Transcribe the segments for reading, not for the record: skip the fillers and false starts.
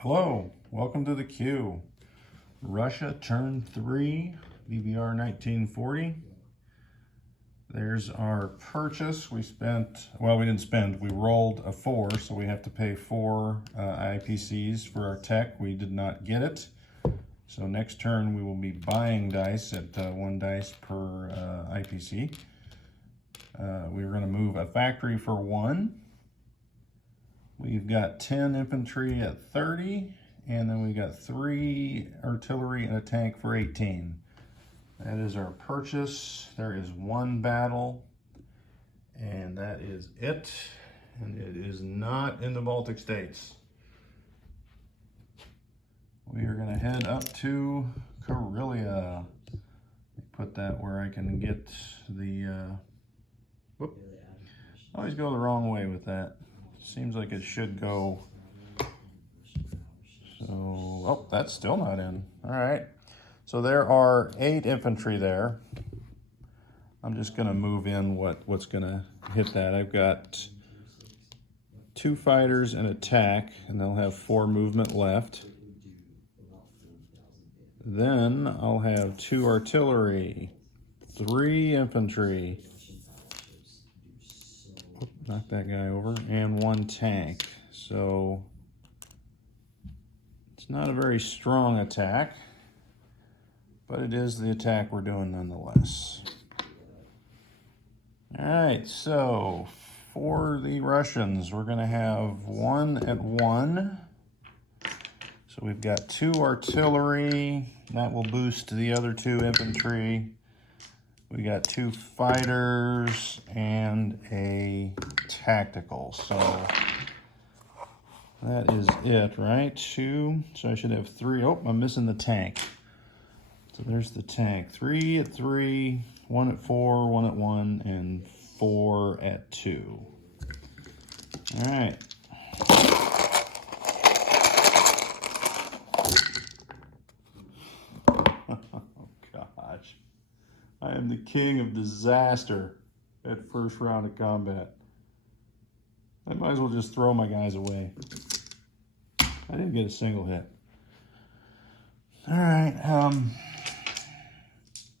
Hello, welcome to the queue. Russia turn 3, BBR 1940. There's our purchase. We spent, well, we didn't spend, we rolled a 4, so we have to pay 4 IPCs for our tech. We did not get it. So next turn we will be buying dice at 1 dice per IPC. We were going to move a factory for 1. We've got 10 infantry at 30, and then we got 3 artillery and a tank for 18. That is our purchase. There is 1 battle, and that is it. And it is not in the Baltic states. We are going to head up to Karelia. Put that where I can get the, whoop. I always go the wrong way with that. Seems like it should go. So, oh, that's still not in. All right. So there are 8 infantry there. I'm just going to move in what's going to hit that. I've got 2 fighters and attack, and they'll have 4 movement left. Then I'll have 2 artillery, 3 infantry. Knock that guy over, and 1 tank. So it's not a very strong attack, but it is the attack we're doing nonetheless. All right, so for the Russians, we're going to have 1 at 1. So we've got 2 artillery. That will boost the other 2 infantry. We got 2 fighters and a tactical. So that is it, right? 2. So I should have 3. Oh, I'm missing the tank. So there's the tank. 3 at 3, 1 at 4, 1 at 1, and 4 at 2. All right. I am the king of disaster at first round of combat. I might as well just throw my guys away. I didn't get a single hit. All right,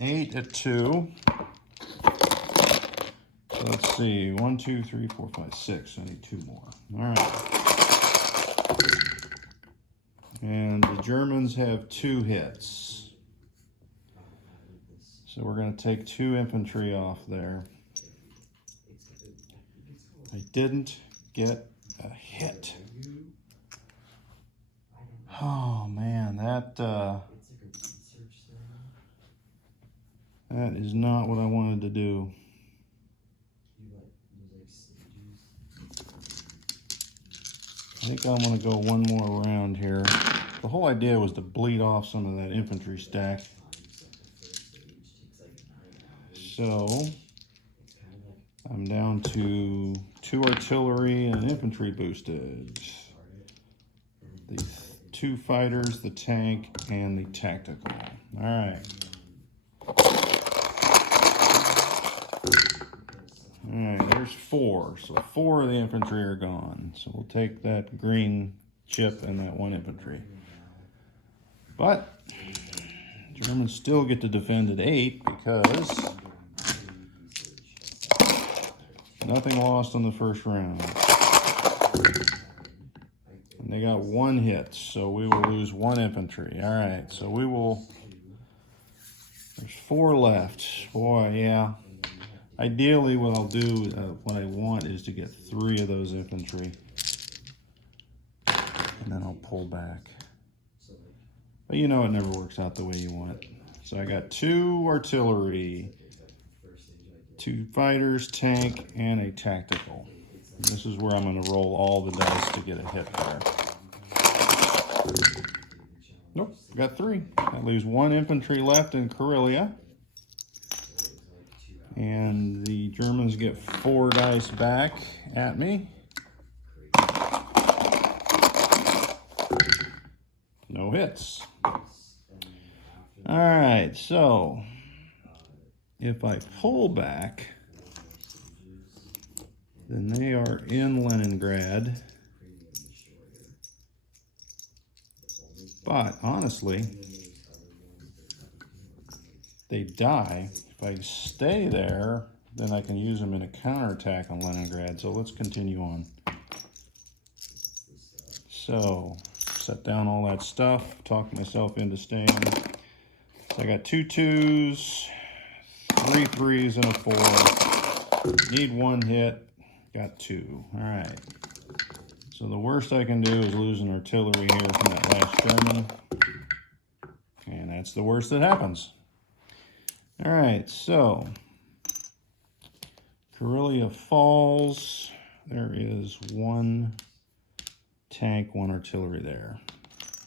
8 at 2. So let's see, 1, 2, 3, 4, 5, 6. I need 2 more. All right. And the Germans have 2 hits. So we're going to take 2 infantry off there. I didn't get a hit. Oh man, that is not what I wanted to do. I think I'm going to go 1 more round here. The whole idea was to bleed off some of that infantry stack. So I'm down to 2 artillery and infantry boosted. The 2 fighters, the tank, and the tactical. All right. All right, there's 4. So 4 of the infantry are gone. So we'll take that green chip and that 1 infantry. But Germans still get to defend at 8 because nothing lost on the first round. And they got 1 hit, so we will lose 1 infantry. All right, so we will, there's 4 left. Boy, yeah. Ideally, what I'll do, what I want is to get 3 of those infantry. And then I'll pull back. But you know it never works out the way you want. So I got 2 artillery, 2 fighters, tank, and a tactical. And this is where I'm going to roll all the dice to get a hit there. Nope, got 3. That leaves 1 infantry left in Karelia. And the Germans get 4 dice back at me. No hits. All right, so if I pull back, then they are in Leningrad. But honestly, they die. If I stay there, then I can use them in a counterattack on Leningrad. So let's continue on. So set down all that stuff, talk myself into staying. So I got 2 2s, 3 3s, and a 4. Need 1 hit, got 2. All right. So the worst I can do is lose an artillery here from that last German. And that's the worst that happens. All right, so Karelia falls. There is 1 tank, 1 artillery there.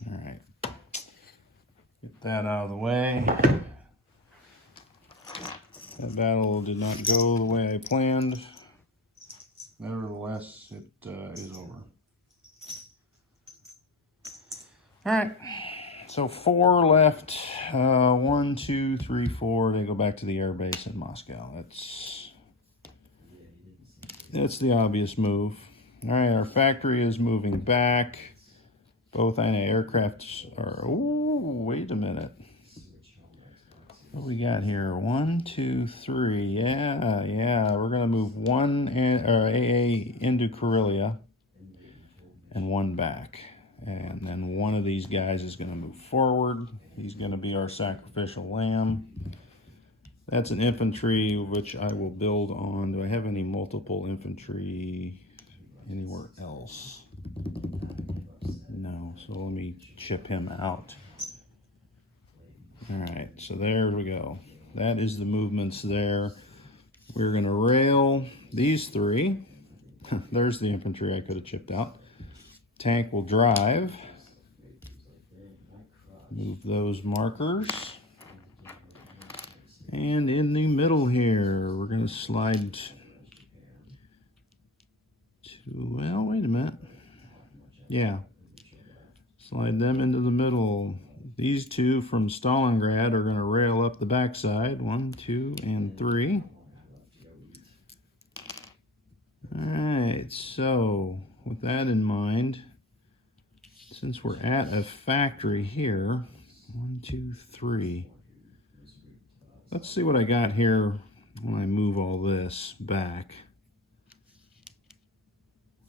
All right, get that out of the way. That battle did not go the way I planned. Nevertheless, it is over. All right, so 4 left. 1, 2, 3, 4. They go back to the air base in Moscow. That's the obvious move. All right, our factory is moving back. Both anti-aircrafts are, ooh, wait a minute. What we got here? 1, 2, 3. Yeah. We're gonna move 1 AA into Karelia and 1 back. And then 1 of these guys is gonna move forward. He's gonna be our sacrificial lamb. That's an infantry, which I will build on. Do I have any multiple infantry anywhere else? No, so let me chip him out. All right, so there we go. That is the movements there. We're gonna rail these 3. There's the infantry I could have chipped out. Tank will drive. Move those markers. And in the middle here, we're going to slide to, well, wait a minute. Yeah, slide them into the middle. These 2 from Stalingrad are going to rail up the backside. 1, 2, and 3. All right, so with that in mind, since we're at a factory here, 1, 2, 3. Let's see what I got here when I move all this back.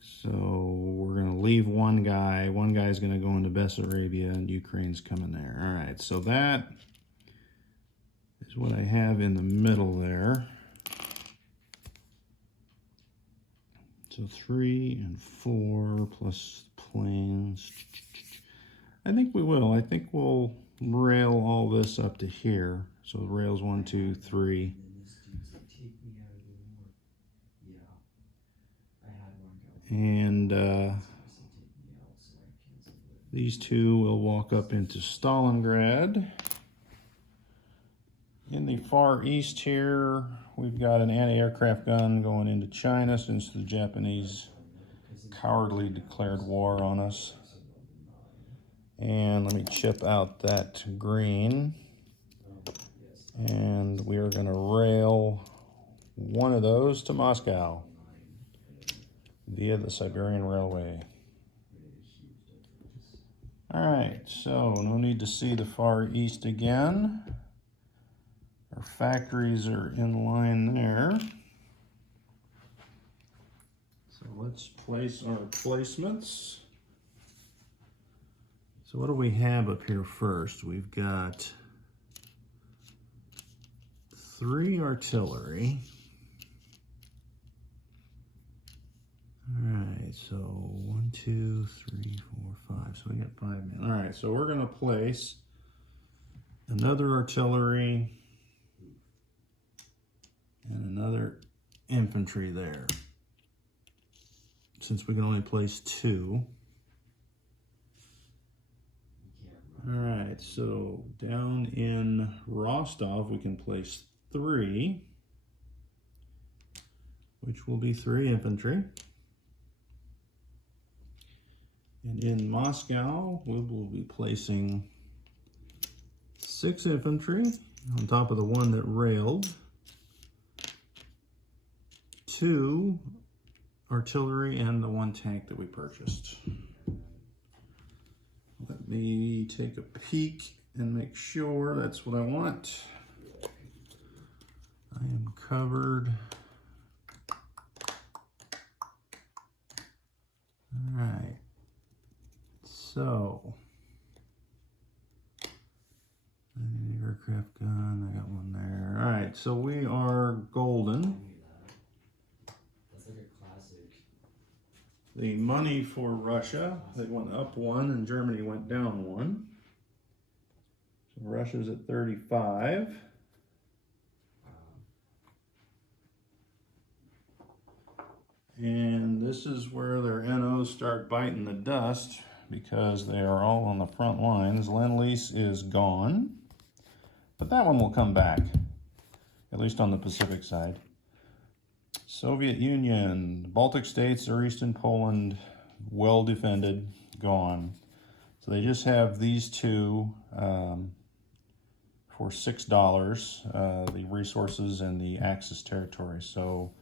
So we're going to leave 1 guy. 1 guy is going to go into Bessarabia, and Ukraine's coming there. All right, so that is what I have in the middle there. So 3 and 4 plus planes. I think we will. I think we'll rail all this up to here. So the rails 1, 2, 3. And these 2 will walk up into Stalingrad. In the far east here, we've got an anti-aircraft gun going into China since the Japanese cowardly declared war on us. And let me chip out that green. And we are going to rail 1 of those to Moscow via the Siberian Railway. All right, so no need to see the far east again. Our factories are in line there. So let's place our placements. So what do we have up here first? We've got 3 artillery. All right, so 1, 2, 3, 4, 5. So we got 5 men. All right, so we're going to place another artillery and another infantry there. Since we can only place 2. All right, so down in Rostov, we can place 3, which will be 3 infantry. And in Moscow, we will be placing 6 infantry on top of the 1 that railed, 2 artillery, and the 1 tank that we purchased. Let me take a peek and make sure that's what I want. I am covered. All right. So, aircraft gun, I got one there. All right, so we are golden. That's like a classic. The money for Russia, they went up 1 and Germany went down 1. So Russia's at 35. And this is where their NOs start biting the dust because they are all on the front lines. Lend-Lease is gone, but that one will come back, at least on the Pacific side. Soviet Union, Baltic states or Eastern Poland, well defended, gone. So they just have these two for $6, the resources and the Axis territory. So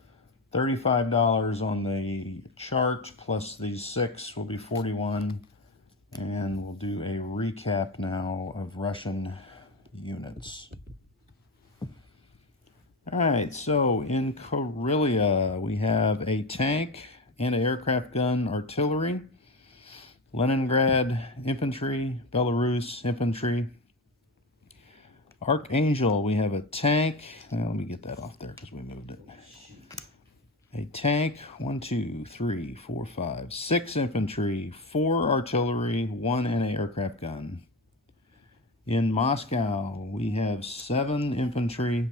$35 on the chart plus these 6 will be 41. And we'll do a recap now of Russian units. All right, so in Karelia, we have a tank, anti-aircraft gun, artillery, Leningrad infantry, Belarus infantry. Archangel, we have a tank. Let me get that off there because we moved it. A tank, 1, 2, 3, 4, 5, 6 infantry, 4 artillery, 1 anti-aircraft gun. In Moscow, we have 7 infantry,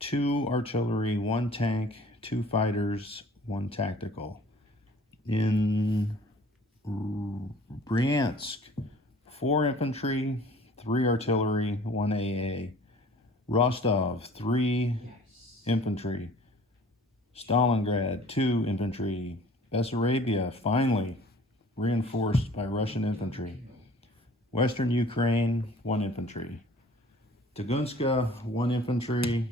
2 artillery, 1 tank, 2 fighters, 1 tactical. In Bryansk, 4 infantry, 3 artillery, 1 AA. Rostov, 3 infantry. Stalingrad, 2 infantry. Bessarabia, finally reinforced by Russian infantry. Western Ukraine, 1 infantry. Tugunska, 1 infantry.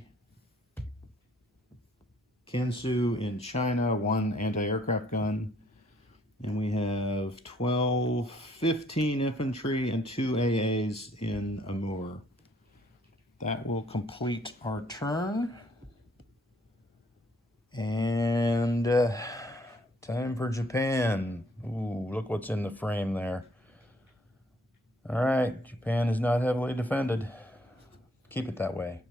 Kinsu in China, 1 anti-aircraft gun. And we have 15 infantry and 2 AAs in Amur. That will complete our turn. And time for Japan. Ooh, look what's in the frame there. All right, Japan is not heavily defended. Keep it that way.